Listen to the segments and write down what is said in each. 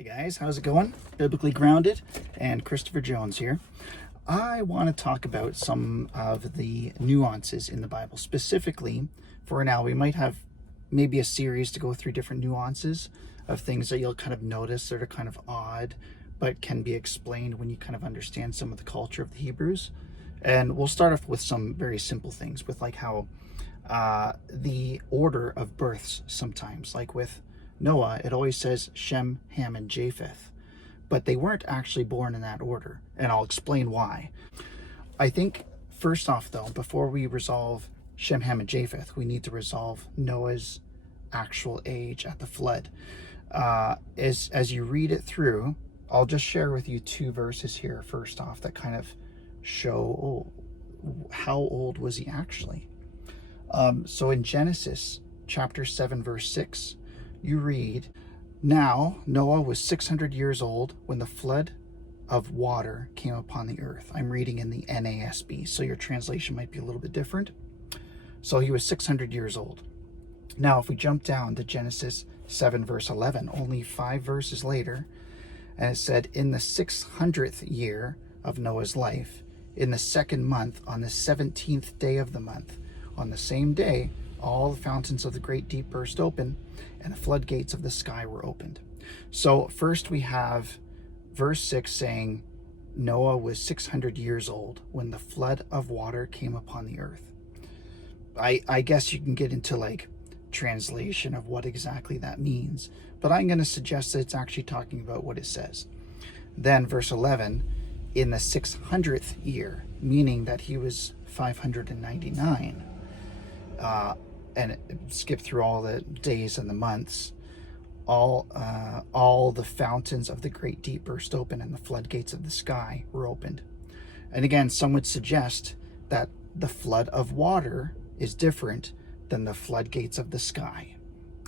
Hey guys, how's it going? Biblically Grounded and Christopher Jones here. I want to talk about some of the nuances in the Bible. Specifically, for now, we might have maybe a series to go through different nuances of things that you'll kind of notice that are kind of odd, but can be explained when you kind of understand some of the culture of the Hebrews. And we'll start off with some very simple things, with like how the order of births sometimes, like with Noah, it always says Shem, Ham, and Japheth, but they weren't actually born in that order, and I'll explain why. I think first off, though, before we resolve Shem, Ham, and Japheth, we need to resolve Noah's actual age at the flood. As you read it through, I'll just share with you two verses here first off that kind of show how old was he actually. So in Genesis chapter 7 verse 6, you read, "Now Noah was 600 years old when the flood of water came upon the earth." I'm reading in the NASB, so your translation might be a little bit different. So he was 600 years old. Now, if we jump down to Genesis 7 verse 11, only 5 verses later, and it said, "In the 600th year of Noah's life, in the second month, on the 17th day of the month, on the same day, all the fountains of the great deep burst open, and the floodgates of the sky were opened." So first we have verse 6 saying Noah was 600 years old when the flood of water came upon the earth. I guess you can get into like translation of what exactly that means, but I'm going to suggest that it's actually talking about what it says. Then verse 11, in the 600th year, meaning that he was 599. And skip through all the days and the months, all the fountains of the great deep burst open, and the floodgates of the sky were opened. And again, some would suggest that the flood of water is different than the floodgates of the sky.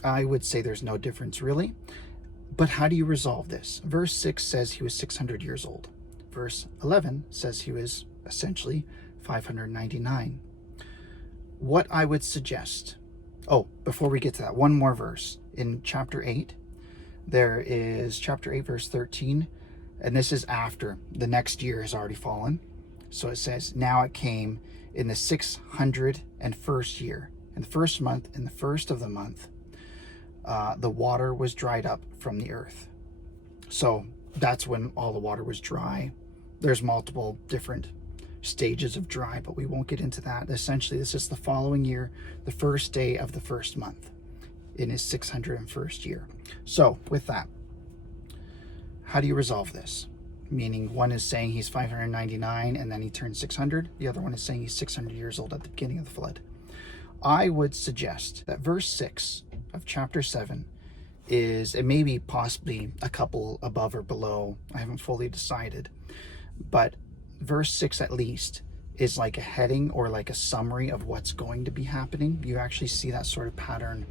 I would say there's no difference really, but how do you resolve this? Verse 6 says he was 600 years old. Verse 11 says he was essentially 599. What I would suggest, before we get to that, one more verse. In chapter 8, there is chapter 8, verse 13, and this is after the next year has already fallen. So it says, "Now it came in the 601st year, in the first month, in the first of the month, the water was dried up from the earth." So that's when all the water was dry. There's multiple different stages of dry, but we won't get into that. Essentially, this is the following year, the first day of the first month in his 601st year. So with that, how do you resolve this? Meaning one is saying he's 599 and then he turns 600. The other one is saying he's 600 years old at the beginning of the flood. I would suggest that verse 6 of chapter 7 is, it may be possibly a couple above or below, I haven't fully decided, but verse 6 at least is like a heading or like a summary of what's going to be happening. You actually see that sort of pattern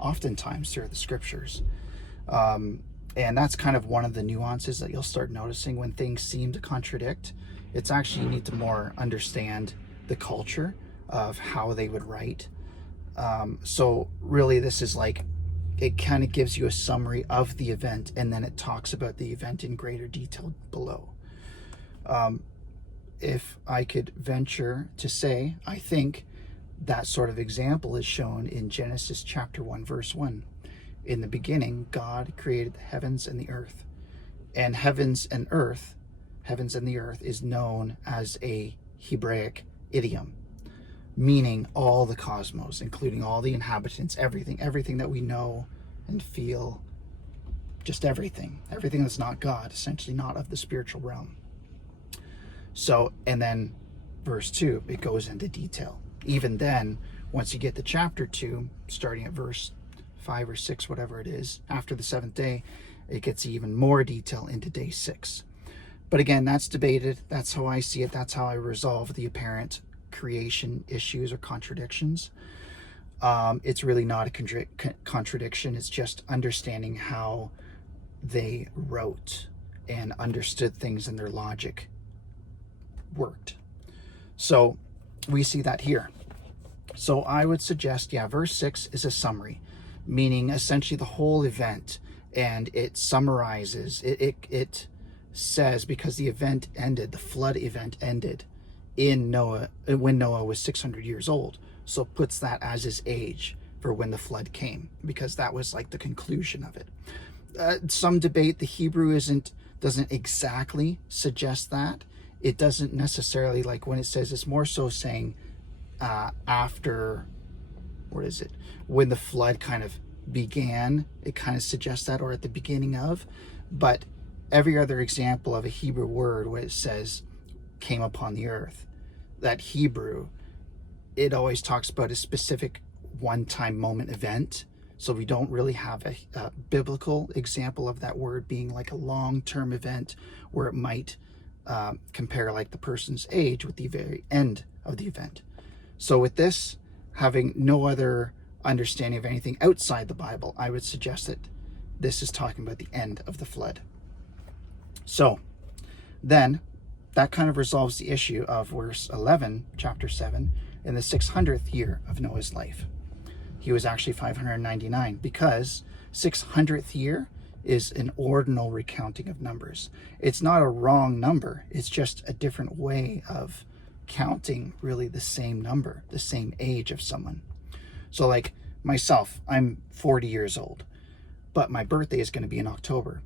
oftentimes through the scriptures. And that's kind of one of the nuances that you'll start noticing when things seem to contradict. It's actually, you need to more understand the culture of how they would write. So really this is like, it kind of gives you a summary of the event, and then it talks about the event in greater detail below. If I could venture to say, I think that sort of example is shown in Genesis chapter 1, verse 1. "In the beginning, God created the heavens and the earth." And heavens and the earth is known as a Hebraic idiom, meaning all the cosmos, including all the inhabitants, everything that we know and feel, just everything that's not God, essentially not of the spiritual realm. So, and then verse 2, it goes into detail. Even then, once you get to chapter 2, starting at verse 5 or 6, whatever it is, after the 7th day, it gets even more detail into day 6. But again, that's debated. That's how I see it. That's how I resolve the apparent creation issues or contradictions. It's really not a contradiction. It's just understanding how they wrote and understood things in their logic worked. So we see that here. So I would suggest, verse 6 is a summary, meaning essentially the whole event and it summarizes, it says, because the event ended, the flood event ended in Noah, when Noah was 600 years old. So it puts that as his age for when the flood came, because that was like the conclusion of it. Some debate the Hebrew doesn't exactly suggest that. It doesn't necessarily, like when it says, it's more so saying after, what is it, when the flood kind of began, it kind of suggests that, or at the beginning of. But every other example of a Hebrew word where it says came upon the earth, that Hebrew, it always talks about a specific one-time moment event. So we don't really have a biblical example of that word being like a long-term event where it might compare like the person's age with the very end of the event. So with this, having no other understanding of anything outside the Bible, I would suggest that this is talking about the end of the flood. So then that kind of resolves the issue of verse 11, chapter 7, in the 600th year of Noah's life. He was actually 599, because 600th year is an ordinal recounting of numbers. It's not a wrong number. It's just a different way of counting really the same number, the same age of someone. So like myself, I'm 40 years old, but my birthday is going to be in October.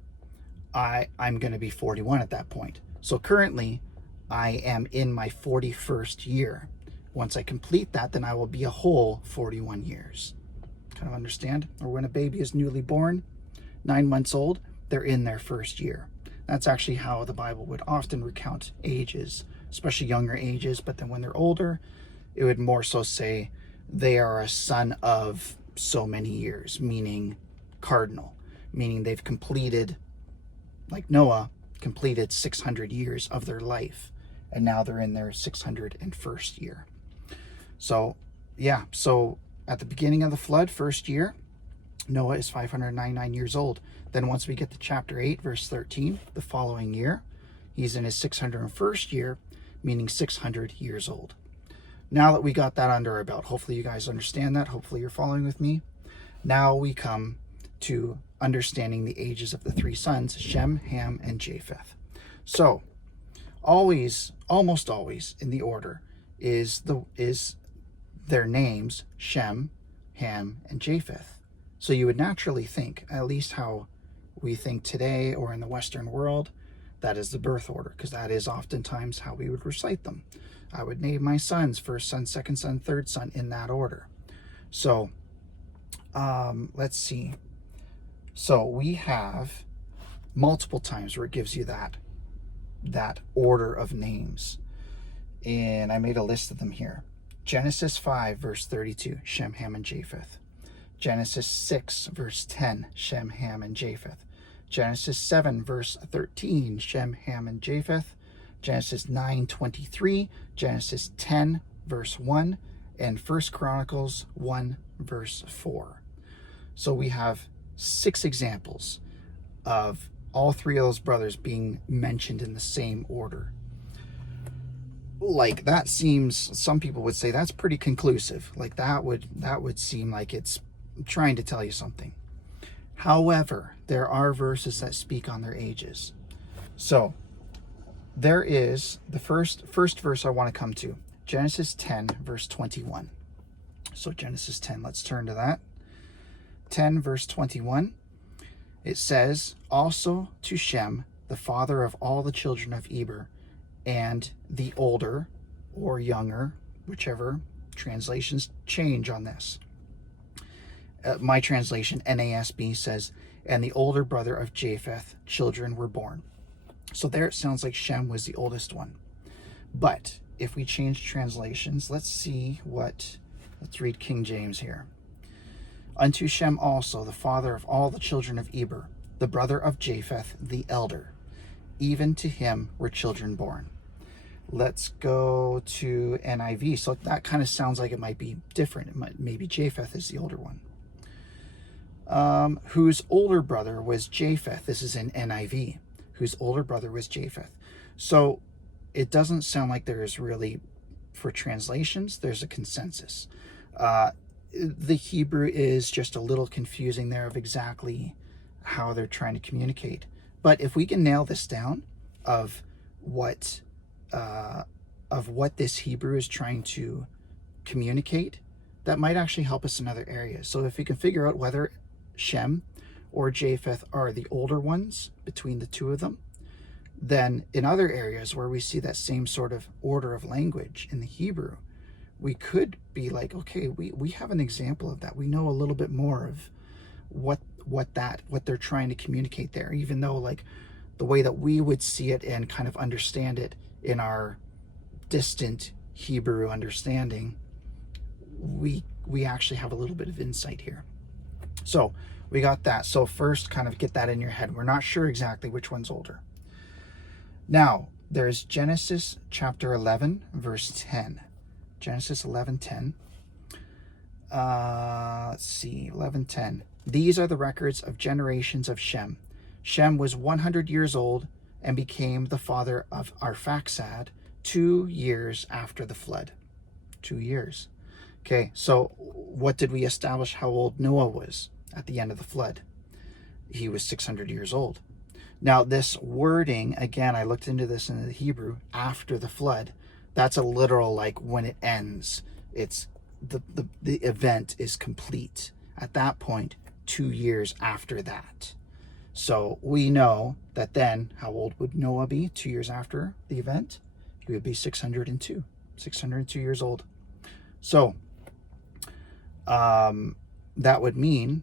I'm going to be 41 at that point. So currently I am in my 41st year. Once I complete that, then I will be a whole 41 years. Kind of understand? Or when a baby is newly born, 9 months old, they're in their first year. That's actually how the Bible would often recount ages, especially younger ages. But then when they're older, it would more so say they are a son of so many years, meaning cardinal, meaning they've completed, like Noah, completed 600 years of their life, and now they're in their 601st year. So yeah, so at the beginning of the flood, first year, Noah is 599 years old. Then once we get to chapter 8, verse 13, the following year, he's in his 601st year, meaning 600 years old. Now that we got that under our belt, hopefully you guys understand that. Hopefully you're following with me. Now we come to understanding the ages of the three sons, Shem, Ham, and Japheth. So almost always in the order is their names, Shem, Ham, and Japheth. So you would naturally think, at least how we think today or in the Western world, that is the birth order, because that is oftentimes how we would recite them. I would name my sons, first son, second son, third son, in that order. So let's see. So we have multiple times where it gives you that order of names. And I made a list of them here. Genesis 5, verse 32, Shem, Ham, and Japheth. Genesis 6, verse 10, Shem, Ham, and Japheth. Genesis 7, verse 13, Shem, Ham, and Japheth. Genesis 9:23, Genesis 10, verse 1, and 1 Chronicles 1, verse 4. So we have 6 examples of all 3 of those brothers being mentioned in the same order. Like, that seems, some people would say that's pretty conclusive. Like, that would seem like it's trying to tell you something. However, there are verses that speak on their ages. So there is the first verse I want to come to, Genesis 10, verse 21. So Genesis 10, let's turn to that. 10, verse 21. It says, also to Shem, the father of all the children of Eber, and the older or younger, whichever translations change on this. My translation, NASB, says, and the older brother of Japheth, children were born. So there it sounds like Shem was the oldest one. But if we change translations, let's read King James here. Unto Shem also, the father of all the children of Eber, the brother of Japheth, the elder. Even to him were children born. Let's go to NIV. So that kind of sounds like it might be different. Maybe Japheth is the older one. Whose older brother was Japheth. This is in NIV. Whose older brother was Japheth. So it doesn't sound like there is really, for translations, there's a consensus. The Hebrew is just a little confusing there of exactly how they're trying to communicate. But if we can nail this down of what this Hebrew is trying to communicate, that might actually help us in other areas. So if we can figure out whether Shem or Japheth are the older ones between the two of them, then in other areas where we see that same sort of order of language in the Hebrew, we could be like, okay, we have an example of that. We know a little bit more of what they're trying to communicate there, even though like the way that we would see it and kind of understand it in our distant Hebrew understanding, we actually have a little bit of insight here. So we got that. So first, kind of get that in your head. We're not sure exactly which one's older. Now, there's Genesis chapter 11, verse 10. Genesis 11:10. Let's see, 11:10. These are the records of generations of Shem. Shem was 100 years old and became the father of Arphaxad 2 years after the flood. 2 years. Okay, so what did we establish how old Noah was at the end of the flood? He was 600 years old. Now, this wording, again, I looked into this in the Hebrew, after the flood, that's a literal, like, when it ends. It's the event is complete. At that point, 2 years after that. So we know that then, how old would Noah be 2 years after the event? He would be 602 years old. So that would mean,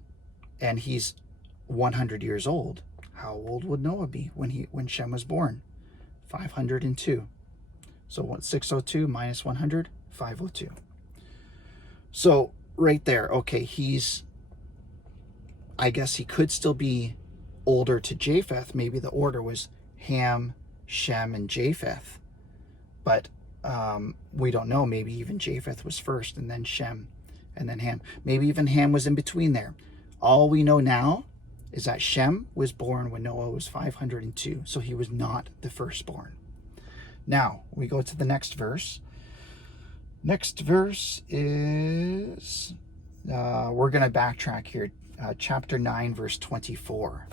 and he's 100 years old. How old would Noah be when Shem was born? 502. So what? 602 minus 100, 502. So right there, okay, I guess he could still be older to Japheth. Maybe the order was Ham, Shem, and Japheth. But we don't know. Maybe even Japheth was first, and then Shem, and then Ham. Maybe even Ham was in between there. All we know now is that Shem was born when Noah was 502, so he was not the firstborn. Now, we go to the next verse. Next verse is, we're going to backtrack here, chapter 9, verse 24.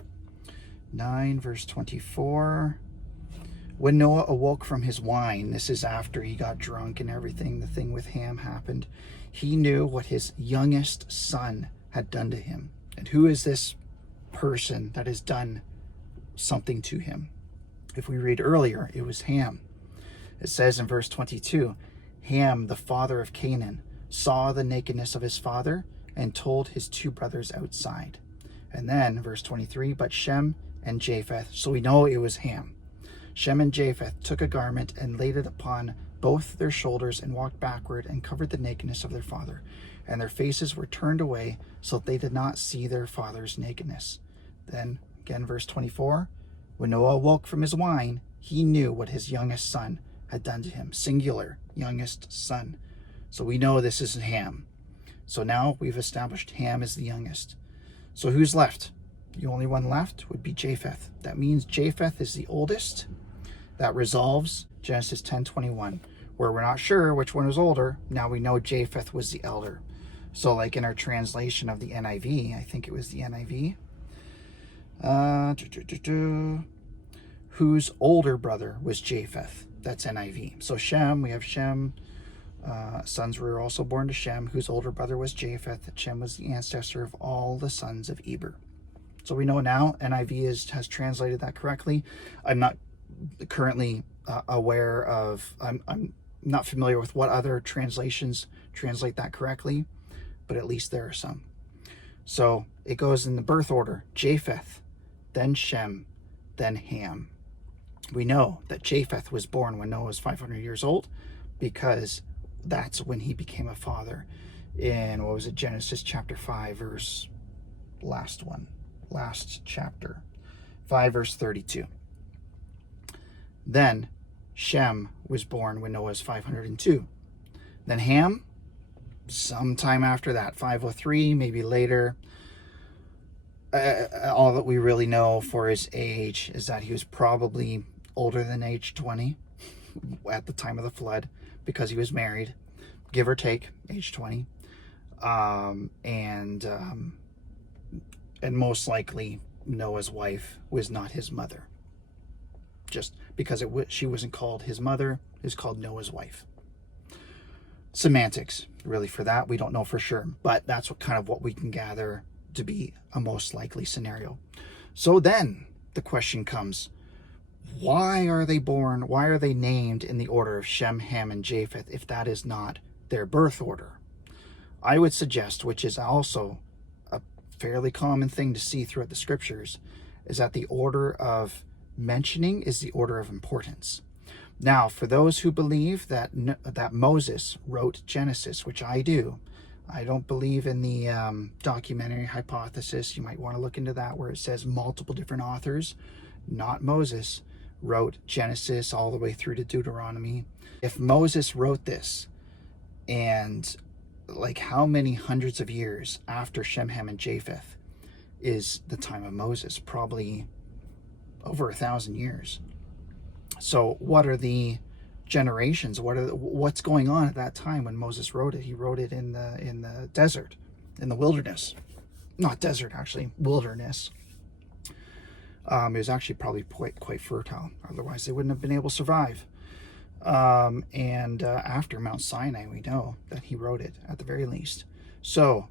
9, verse 24. When Noah awoke from his wine, this is after he got drunk and everything, the thing with Ham happened, he knew what his youngest son had done to him. And who is this person that has done something to him? If we read earlier, it was Ham. It says in verse 22, Ham, the father of Canaan, saw the nakedness of his father and told his two brothers outside. And then verse 23, but Shem and Japheth, so we know it was Ham. Shem and Japheth took a garment and laid it upon both their shoulders and walked backward and covered the nakedness of their father. And their faces were turned away so that they did not see their father's nakedness. Then again, verse 24, when Noah awoke from his wine, he knew what his youngest son had done to him. Singular, youngest son. So we know this is Ham. So now we've established Ham is the youngest. So who's left? The only one left would be Japheth. That means Japheth is the oldest. That resolves Genesis 10:21, where we're not sure which one was older. Now we know Japheth was the elder. So like in our translation of the NIV, I think it was the NIV, whose older brother was Japheth. That's NIV. So Shem, we have Shem. Sons were also born to Shem, whose older brother was Japheth. Shem was the ancestor of all the sons of Eber. So we know now NIV has translated that correctly. I'm not currently aware of, I'm not familiar with what other translations translate that correctly, but at least there are some. So it goes in the birth order: Japheth, then Shem, then Ham. We know that Japheth was born when Noah was 500 years old, because that's when he became a father in, what was it, Genesis chapter 5, verse, last chapter, 5 verse 32. Then Shem was born when Noah was 502. Then Ham, sometime after that, 503, maybe later. All that we really know for his age is that he was probably older than age 20 at the time of the flood, because he was married, give or take, age 20. And most likely Noah's wife was not his mother. Just because she wasn't called his mother, is called Noah's wife. Semantics, really, for that. We don't know for sure, but that's what we can gather to be a most likely scenario. So then the question comes, why are they born? Why are they named in the order of Shem, Ham, and Japheth if that is not their birth order? I would suggest, which is also a fairly common thing to see throughout the scriptures, is that the order of mentioning is the order of importance. Now, for those who believe that Moses wrote Genesis, which I do, I don't believe in the documentary hypothesis. You might want to look into that, where it says multiple different authors, not Moses, wrote Genesis all the way through to Deuteronomy. If Moses wrote this, and like how many hundreds of years after Shem, Ham, and Japheth is the time of Moses? Probably over 1,000 years. So what are the generations? What's going on at that time when Moses wrote it? He wrote it in the desert, in the wilderness. Not desert, actually, wilderness. It was actually probably quite fertile. Otherwise, they wouldn't have been able to survive. And after Mount Sinai, we know that he wrote it at the very least. So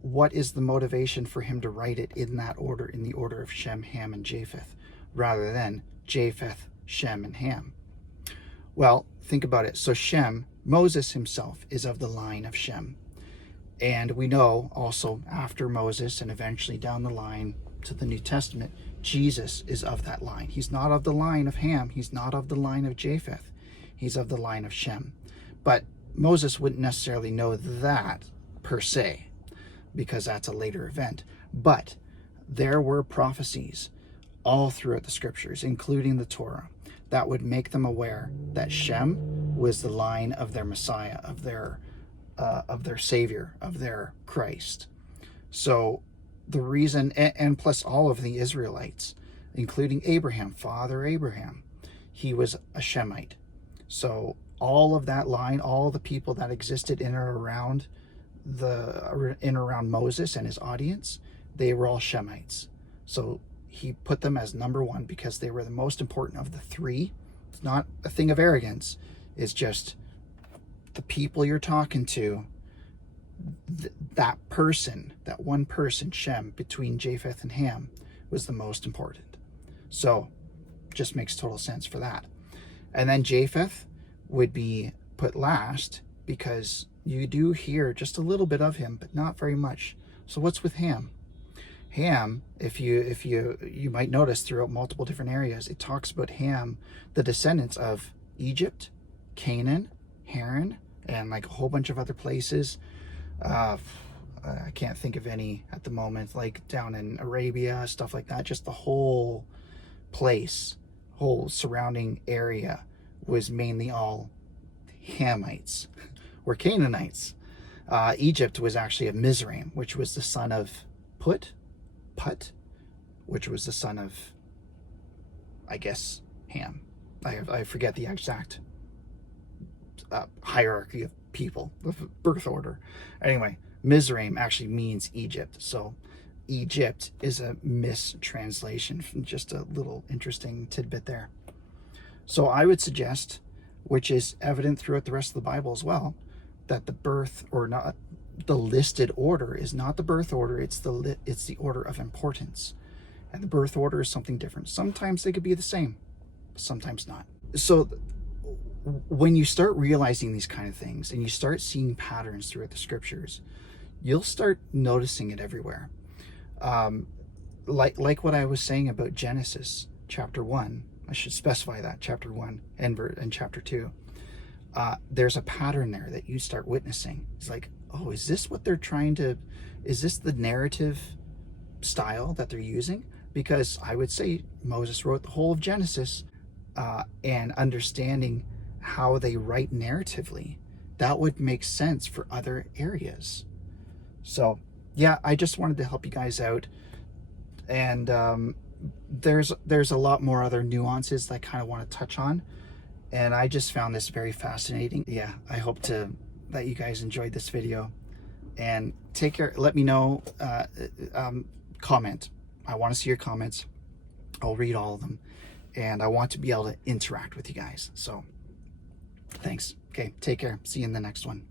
what is the motivation for him to write it in that order, in the order of Shem, Ham, and Japheth, rather than Japheth, Shem, and Ham? Well, think about it. So Shem, Moses himself, is of the line of Shem. And we know also after Moses and eventually down the line to the New Testament, Jesus is of that line. He's not of the line of Ham. He's not of the line of Japheth. He's of the line of Shem. But Moses wouldn't necessarily know that per se, because that's a later event. But there were prophecies all throughout the scriptures, including the Torah, that would make them aware that Shem was the line of their Messiah, of their Savior, of their Christ. So the reason, and plus all of the Israelites, including Abraham, Father Abraham, he was a Shemite. So all of that line, all the people that existed in or around Moses and his audience, they were all Shemites. So he put them as number one because they were the most important of the three. It's not a thing of arrogance. It's just the people you're talking to, that person, that one person, Shem, between Japheth and Ham, was the most important. So just makes total sense for that. And then Japheth would be put last because you do hear just a little bit of him, but not very much. So what's with Ham? Ham, if you might notice throughout multiple different areas, it talks about Ham, the descendants of Egypt, Canaan, Haran, and like a whole bunch of other places. I can't think of any at the moment, like down in Arabia, stuff like that. Just the whole place, whole surrounding area was mainly all Hamites or Canaanites. Egypt was actually of Mizraim, which was the son of Put, which was the son of, I guess, Ham. I forget the exact hierarchy of people, of birth order. Anyway, Mizraim actually means Egypt. So Egypt is a mistranslation from just a little interesting tidbit there. So I would suggest, which is evident throughout the rest of the Bible as well, that the birth or not the listed order is not the birth order, it's the order of importance. And the birth order is something different. Sometimes they could be the same, sometimes not. So when you start realizing these kind of things and you start seeing patterns throughout the scriptures, you'll start noticing it everywhere. Like what I was saying about Genesis chapter 1, I should specify that, chapter 1 and chapter 2. There's a pattern there that you start witnessing. It's like, oh, is this what they're is this the narrative style that they're using? Because I would say Moses wrote the whole of Genesis, and understanding how they write narratively, that would make sense for other areas. So yeah, I just wanted to help you guys out. And there's a lot more other nuances that I kind of want to touch on. And I just found this very fascinating. Yeah, I hope that you guys enjoyed this video. And take care. Let me know, comment. I want to see your comments. I'll read all of them, and I want to be able to interact with you guys. So thanks. Okay, take care. See you in the next one.